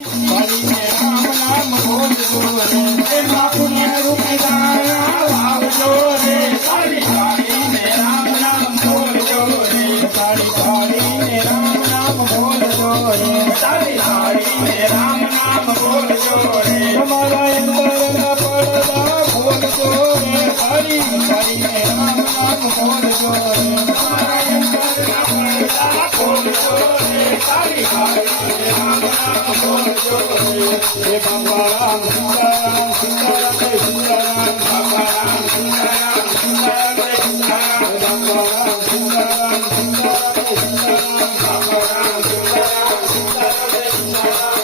કરીને રામ નામ બોલજો રે એમાં પુણ્ય રૂપી દાણા વાવજો રે તાળી તાળીને રામ નામ બોલજો રે તાળી તાળીને રામ નામ બોલજો રે તાળી તાળીને રામ નામ બોલજો રે તમારા અંદરના પડદા બોલજો રે તાળી તાળીને રામ નામ બોલજો રે તમારા અંદરના પડદા બોલજો રે તાળી તાળીને રામ નામ બોલજો રે હે બાબા રામ સીતારામ સીતારામ જય સીતારામ બાબા રામ સીતારામ સીતારામ જય સીતારામ બાબા રામ સીતારામ સીતારામ જય સીતારામ બાબા રામ સીતારામ સીતારામ જય સીતારામ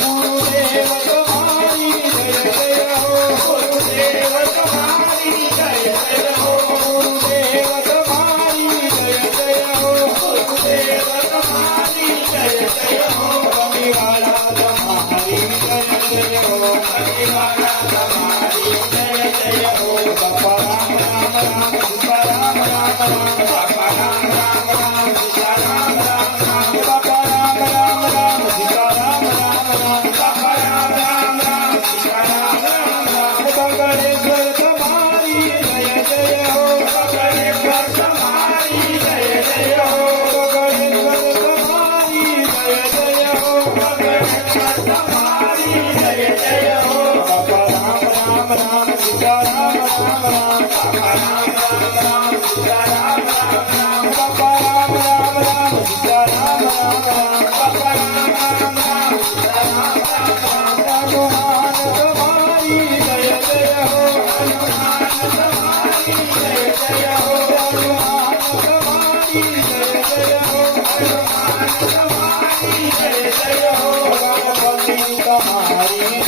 ગુરુદેવ તમારી જય જય હો ગુરુદેવ તમારી જય જય હો ગુરુદેવ તમારી જય જય હો ગુરુદેવ તમારી જય જય હો કવિવાળા તમારી જય જય હો કવિવાળા તમારી જય જય હો બાપા રામ રામ રામ સીતા રામ રામ રામ બાપા રામ રામ રામ સીતા રામ રામ રામ બાપા રામ રામ રામ સીતા રામ રામ રામ બાપા રામ રામ રામ સીતા રામ રામ રામ બગડેશ્વર તમારી જય જય હો બગડેશ્વર તમારી જય જય હો બગડેશ્વર તમારી જય જય હો બગડેશ્વર તમારી જય જય હો બાપા રામ રામ રામ સીતા રામ રામ રામ બાપા રામ રામ રામ સીતા રામ રામ રામ બાપા રામ રામ રામ સીતા રામ રામ રામ બાપા રામ રામ રામ સીતા રામ રામ રામ હનુમાન તમારી જય જય હો હનુમાન તમારી જય જય હો હનુમાન તમારી જય જય હો હનુમાન તમારી જય જય હો ગણપતિ તમારી